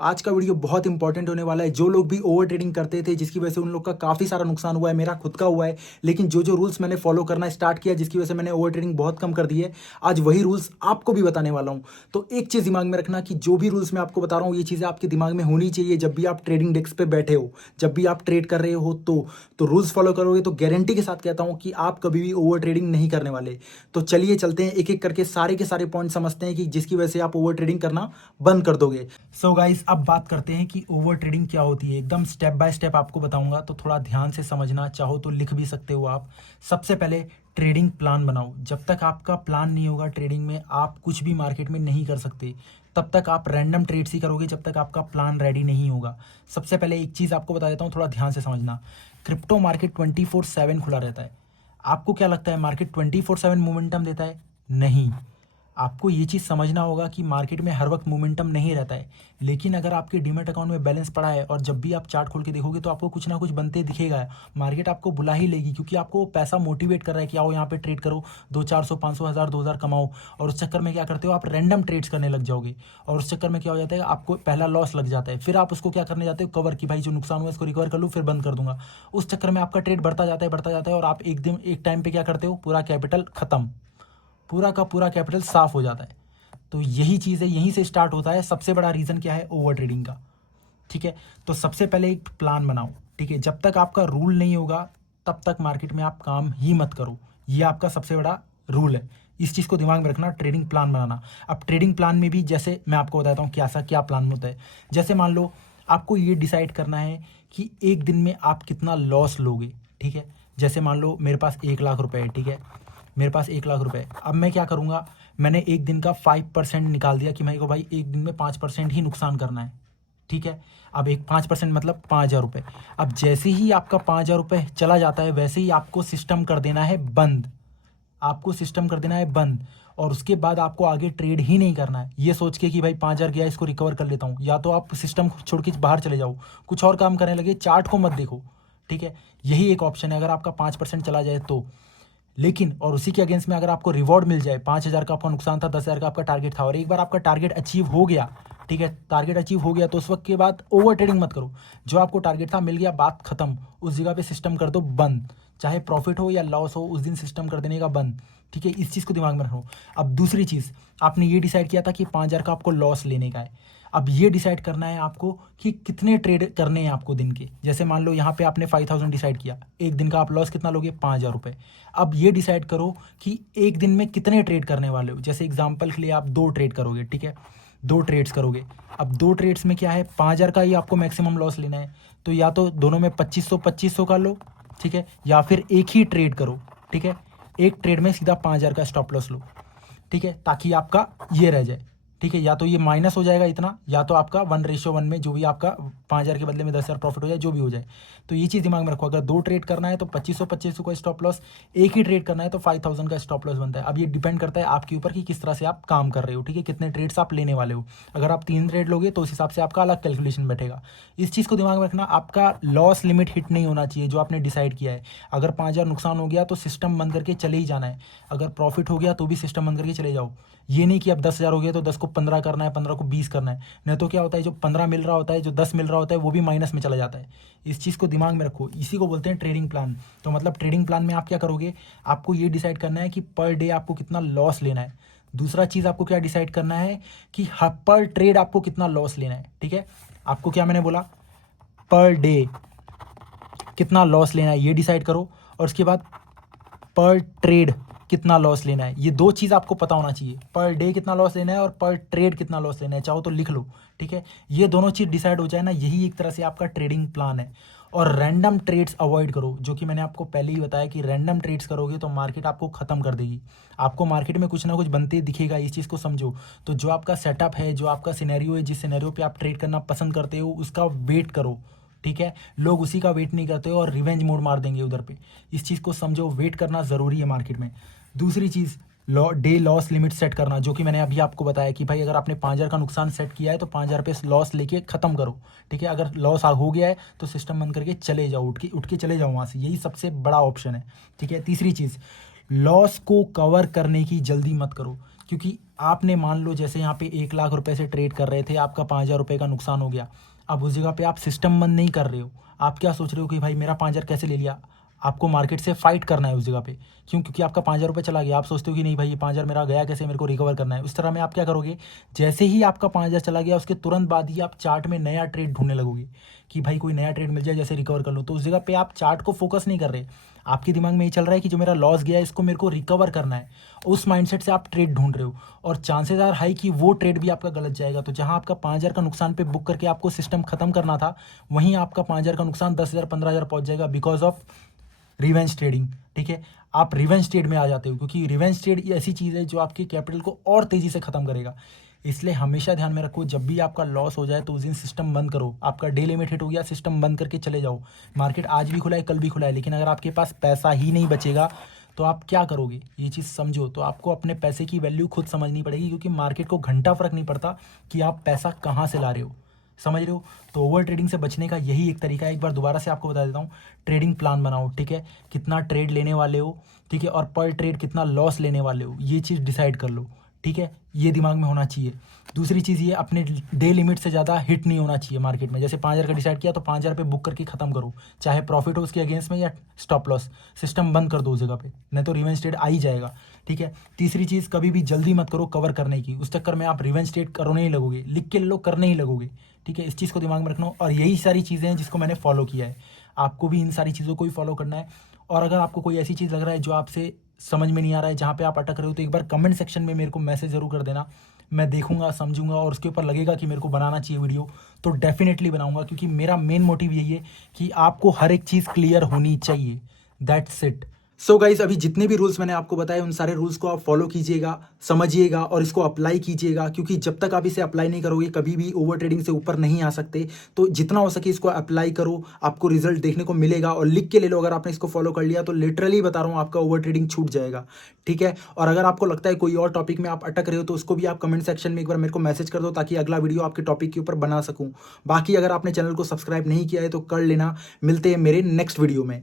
आज का वीडियो बहुत इंपॉर्टेंट होने वाला है। जो लोग भी ओवर ट्रेडिंग करते थे जिसकी वजह से उन लोग का काफ़ी सारा नुकसान हुआ है, मेरा खुद का हुआ है। लेकिन जो जो रूल्स मैंने फॉलो करना स्टार्ट किया जिसकी वजह से मैंने ओवर ट्रेडिंग बहुत कम कर दी है, आज वही रूल्स आपको भी बताने वाला हूँ। तो एक चीज़ दिमाग में रखना कि जो भी रूल्स मैं आपको बता रहा हूँ ये चीज़ें आपके दिमाग में होनी चाहिए। जब भी आप ट्रेडिंग डेस्क पे बैठे हो, जब भी आप ट्रेड कर रहे हो तो रूल्स फॉलो करोगे तो गारंटी के साथ कहता हूँ कि आप कभी भी ओवर ट्रेडिंग नहीं करने वाले। तो चलिए चलते हैं, एक एक करके सारे के सारे पॉइंट समझते हैं कि जिसकी वजह से आप ओवर ट्रेडिंग करना बंद कर दोगे। सो गाइस, अब बात करते हैं कि ओवर ट्रेडिंग क्या होती है। एकदम स्टेप बाय स्टेप आपको बताऊंगा, तो थोड़ा ध्यान से समझना, चाहो तो लिख भी सकते हो आप। सबसे पहले ट्रेडिंग प्लान बनाओ। जब तक आपका प्लान नहीं होगा ट्रेडिंग में, आप कुछ भी मार्केट में नहीं कर सकते। तब तक आप रैंडम ट्रेड्स ही करोगे जब तक आपका प्लान रेडी नहीं होगा। सबसे पहले एक चीज़ आपको बता देता हूँ, थोड़ा ध्यान से समझना। क्रिप्टो मार्केट 24/7 खुला रहता है। आपको क्या लगता है मार्केट 24/7 मोमेंटम देता है? नहीं। आपको ये चीज़ समझना होगा कि मार्केट में हर वक्त मोमेंटम नहीं रहता है। लेकिन अगर आपके डीमैट अकाउंट में बैलेंस पड़ा है और जब भी आप चार्ट खोल के देखोगे तो आपको कुछ ना कुछ बनते दिखेगा। मार्केट आपको बुला ही लेगी, क्योंकि आपको पैसा मोटिवेट कर रहा है कि आओ यहाँ पे ट्रेड करो, 200, 400, 500, 1000, 2000 कमाओ। और उस चक्कर में क्या करते हो, आप रैंडम ट्रेड्स करने लग जाओगे। और उस चक्कर में क्या हो जाता है, आपको पहला लॉस लग जाता है। फिर आप उसको क्या करने जाते हो, कवर, कि भाई जो नुकसान हुआ इसको रिकवर कर लूँ फिर बंद कर दूंगा। उस चक्कर में आपका ट्रेड बढ़ता जाता है, बढ़ता जाता है, और आप एक दिन एक टाइम पे क्या करते हो, पूरा कैपिटल खत्म, पूरा का पूरा कैपिटल साफ हो जाता है। तो यही चीज़ है, यहीं से स्टार्ट होता है। सबसे बड़ा रीज़न क्या है ओवर ट्रेडिंग का? ठीक है, तो सबसे पहले एक प्लान बनाओ। ठीक है, जब तक आपका रूल नहीं होगा तब तक मार्केट में आप काम ही मत करो। ये आपका सबसे बड़ा रूल है। इस चीज़ को दिमाग में रखना, ट्रेडिंग प्लान बनाना। अब ट्रेडिंग प्लान में भी जैसे मैं आपको बताता हूँ क्या प्लान होता है। जैसे मान लो आपको ये डिसाइड करना है कि एक दिन में आप कितना लॉस लोगे। ठीक है, जैसे मान लो मेरे पास 1 लाख रुपए है। ठीक है, मेरे पास 1 लाख रुपए है। अब मैं क्या करूँगा, मैंने एक दिन का 5% निकाल दिया कि मेरे को भाई एक दिन में 5% ही नुकसान करना है। ठीक है, अब एक 5% मतलब 5,000 रुपये। अब जैसे ही आपका 5,000 रुपये चला जाता है वैसे ही आपको सिस्टम कर देना है बंद। आपको सिस्टम कर देना है बंद, और उसके बाद आपको आगे ट्रेड ही नहीं करना है ये सोच के कि भाई 5,000 गया इसको रिकवर कर लेता हूँ। या तो आप सिस्टम छोड़ के बाहर चले जाओ, कुछ और काम करने लगे, चार्ट को मत देखो। ठीक है, यही एक ऑप्शन है अगर आपका 5% चला जाए तो। लेकिन और उसी के अगेंस्ट में अगर आपको रिवॉर्ड मिल जाए, 5,000 का आपका नुकसान था, 10,000 का आपका टारगेट था, और एक बार आपका टारगेट अचीव हो गया, ठीक है, टारगेट अचीव हो गया, तो उस वक्त के बाद ओवर ट्रेडिंग मत करो। जो आपको टारगेट था मिल गया, बात खत्म। उस जगह पे सिस्टम कर दो बंद, चाहे प्रॉफिट हो या लॉस हो, उस दिन सिस्टम कर देने का बंद। ठीक है, इस चीज़ को दिमाग में रखो। अब दूसरी चीज़, आपने ये डिसाइड किया था कि 5,000 का आपको लॉस लेने का है। अब ये डिसाइड करना है आपको कि कितने ट्रेड करने हैं आपको दिन के। जैसे मान लो यहाँ पे आपने 5,000 डिसाइड किया, एक दिन का आप लॉस कितना लोगे, 5,000 रुपये। अब ये डिसाइड करो कि एक दिन में कितने ट्रेड करने वाले हो। जैसे एग्जांपल के लिए आप 2 ट्रेड करोगे। ठीक है, 2 ट्रेड्स करोगे। अब 2 ट्रेड्स में क्या है, 5,000 का ही आपको मैक्सिमम लॉस लेना है। तो या तो दोनों में 2500 का लो, ठीक है, या फिर एक ही ट्रेड करो। ठीक है, एक ट्रेड में सीधा 5,000 का स्टॉप लॉस लो। ठीक है, ताकि आपका ये रह जाए। ठीक है, या तो ये माइनस हो जाएगा इतना, या तो आपका 1:1 में जो भी आपका 5,000 के बदले में 10,000 प्रॉफिट हो जाए, जो भी हो जाए। तो ये चीज़ दिमाग में रखो, अगर 2 ट्रेड करना है तो 2500 का स्टॉप लॉस, एक ही ट्रेड करना है तो 5,000 का स्टॉप लॉस बनता है। अब ये डिपेंड करता है आपके ऊपर कि किस तरह से आप काम कर रहे हो। ठीक है, कितने ट्रेड्स आप लेने वाले हो। अगर आप 3 ट्रेड लोगे तो उस हिसाब से आपका अलग कैलकुलेशन बैठेगा। इस चीज़ को दिमाग में रखना, आपका लॉस लिमिट हिट नहीं होना चाहिए जो आपने डिसाइड किया है। अगर 5,000 नुकसान हो गया तो सिस्टम बंद करके चले ही जाना है। अगर प्रॉफिट हो गया तो भी सिस्टम बंद करके चले जाओ। ये नहीं कि अब 10,000 हो गया तो 10 को 15 करना है, 15 को 20 करना है। नहीं तो क्या होता है, जो 15 मिल रहा होता है, जो 10 मिल रहा होता है, वो भी माइनस में चला जाता है। इस चीज़ को दिमाग में रखो, इसी को बोलते हैं ट्रेडिंग प्लान। तो मतलब ट्रेडिंग प्लान में आप क्या करोगे, आपको ये डिसाइड करना है कि पर डे आपको कितना लॉस लेना है। दूसरा चीज़ आपको क्या डिसाइड करना है कि पर ट्रेड आपको कितना लॉस लेना है। ठीक है, आपको क्या मैंने बोला, पर डे कितना लॉस लेना है ये डिसाइड करो, और उसके बाद पर ट्रेड कितना लॉस लेना है। ये 2 चीज़ आपको पता होना चाहिए, पर डे कितना लॉस लेना है और पर ट्रेड कितना लॉस लेना है। चाहो तो लिख लो। ठीक है, ये दोनों चीज़ डिसाइड हो जाए ना, यही एक तरह से आपका ट्रेडिंग प्लान है। और रैंडम ट्रेड्स अवॉइड करो, जो कि मैंने आपको पहले ही बताया कि रैंडम ट्रेड्स करोगे तो मार्केट आपको ख़त्म कर देगी। आपको मार्केट में कुछ ना कुछ बनते दिखेगा, इस चीज़ को समझो। तो जो आपका सेटअप है, जो आपका सिनेरियो है, जिस सिनेरियो पे आप ट्रेड करना पसंद करते हो उसका वेट करो। ठीक है, लोग उसी का वेट नहीं करते हो और रिवेंज मोड मार देंगे उधर पे। इस चीज़ को समझो, वेट करना ज़रूरी है मार्केट में। दूसरी चीज़, डे लॉस लिमिट सेट करना, जो कि मैंने अभी आपको बताया कि भाई अगर आपने 5,000 का नुकसान सेट किया है तो 5,000 पे लॉस लेके ख़त्म करो। ठीक है, अगर लॉस हो गया है तो सिस्टम बंद करके चले जाओ, उठ के चले जाओ वहाँ से, यही सबसे बड़ा ऑप्शन है। ठीक है, तीसरी चीज़, लॉस को कवर करने की जल्दी मत करो। क्योंकि आपने मान लो जैसे यहाँ पे 1 लाख रुपए से ट्रेड कर रहे थे, आपका 5,000 रुपये का नुकसान हो गया। अब उस जगह पे आप सिस्टम बंद नहीं कर रहे हो, आप क्या सोच रहे हो कि भाई मेरा 5,000 कैसे ले लिया। आपको मार्केट से फाइट करना है उस जगह पे। क्यों? क्योंकि आपका 5,000 रुपये चला गया, आप सोचते हो कि नहीं भाई ये 5,000 मेरा गया कैसे, मेरे को रिकवर करना है। उस तरह में आप क्या करोगे, जैसे ही आपका 5,000 चला गया उसके तुरंत बाद ही आप चार्ट में नया ट्रेड ढूंढने लगोगे कि भाई कोई नया ट्रेड मिल जाए जैसे रिकवर कर लूँ। तो उस जगह पे आप चार्ट को फोकस नहीं कर रहे, आपके दिमाग में ये चल रहा है कि जो मेरा लॉस गया है इसको मेरे को रिकवर करना है। उस माइंडसेट से आप ट्रेड ढूंढ रहे हो और चांसेस आर हाई कि वो ट्रेड भी आपका गलत जाएगा। तो जहां आपका 5,000 का नुकसान पे बुक करके आपको सिस्टम खत्म करना था, वहीं आपका 5,000 का नुकसान 10,000 15,000 पहुंच जाएगा बिकॉज ऑफ रिवेंज ट्रेडिंग। ठीक है, आप रिवेंज ट्रेड में आ जाते हो क्योंकि रिवेंज ट्रेड ये ऐसी चीज़ है जो आपकी कैपिटल को और तेज़ी से ख़त्म करेगा। इसलिए हमेशा ध्यान में रखो, जब भी आपका लॉस हो जाए तो उस दिन सिस्टम बंद करो। आपका डे लिमिट हिट हो गया, सिस्टम बंद करके चले जाओ। मार्केट आज भी खुला है, कल भी खुला है, लेकिन अगर आपके पास पैसा ही नहीं बचेगा तो आप क्या करोगे, ये चीज़ समझो। तो आपको अपने पैसे की वैल्यू खुद समझनी पड़ेगी, क्योंकि मार्केट को घंटा फर्क नहीं पड़ता कि आप पैसा कहाँ से ला रहे हो। समझ रहे हो? तो ओवर ट्रेडिंग से बचने का यही एक तरीका है। एक बार दोबारा से आपको बता देता हूँ, ट्रेडिंग प्लान बनाओ। ठीक है, कितना ट्रेड लेने वाले हो, ठीक है, और पर ट्रेड कितना लॉस लेने वाले हो, ये चीज़ डिसाइड कर लो। ठीक है, ये दिमाग में होना चाहिए। दूसरी चीज़ ये, अपने डे लिमिट से ज़्यादा हिट नहीं होना चाहिए मार्केट में। जैसे 5,000 का डिसाइड किया तो 5,000 पे बुक करके ख़त्म करो, चाहे प्रॉफिट हो उसके अगेंस्ट में या स्टॉप लॉस। सिस्टम बंद कर दो उस जगह पे, नहीं तो रिवेंज ट्रेड आ ही जाएगा। ठीक है, तीसरी चीज़, कभी भी जल्दी मत करो कवर करने की। उस चक्कर में आप रिवेंज ट्रेड करने ही लगोगे, लिख के ले लो, करने ही लगोगे। ठीक है, इस चीज़ को दिमाग में रखना। और यही सारी चीज़ें हैं जिसको मैंने फॉलो किया है, आपको भी इन सारी चीज़ों को ही फॉलो करना है। और अगर आपको कोई ऐसी चीज़ लग रहा है जो आपसे समझ में नहीं आ रहा है, जहाँ पे आप अटक रहे हो, तो एक बार कमेंट सेक्शन में मेरे को मैसेज ज़रूर कर देना। मैं देखूंगा, समझूंगा, और उसके ऊपर लगेगा कि मेरे को बनाना चाहिए वीडियो तो डेफिनेटली बनाऊंगा, क्योंकि मेरा मेन मोटिव यही है कि आपको हर एक चीज़ क्लियर होनी चाहिए। That's it. सो गाइस, अभी जितने भी रूल्स मैंने आपको बताए उन सारे रूल्स को आप फॉलो कीजिएगा, समझिएगा और इसको अप्लाई कीजिएगा, क्योंकि जब तक आप इसे अप्लाई नहीं करोगे कभी भी ओवर ट्रेडिंग से ऊपर नहीं आ सकते। तो जितना हो सके इसको अप्लाई करो, आपको रिजल्ट देखने को मिलेगा। और लिख के ले लो, अगर आपने इसको फॉलो कर लिया तो लिटरली बता रहा हूँ आपका ओवर ट्रेडिंग छूट जाएगा। ठीक है, और अगर आपको लगता है कोई और टॉपिक में आप अटक रहे हो तो उसको भी आप कमेंट सेक्शन में एक बार मेरे को मैसेज कर दो, ताकि अगला वीडियो आपके टॉपिक के ऊपर बना सकूँ। बाकी अगर आपने चैनल को सब्सक्राइब नहीं किया है तो कर लेना। मिलते हैं मेरे नेक्स्ट वीडियो में।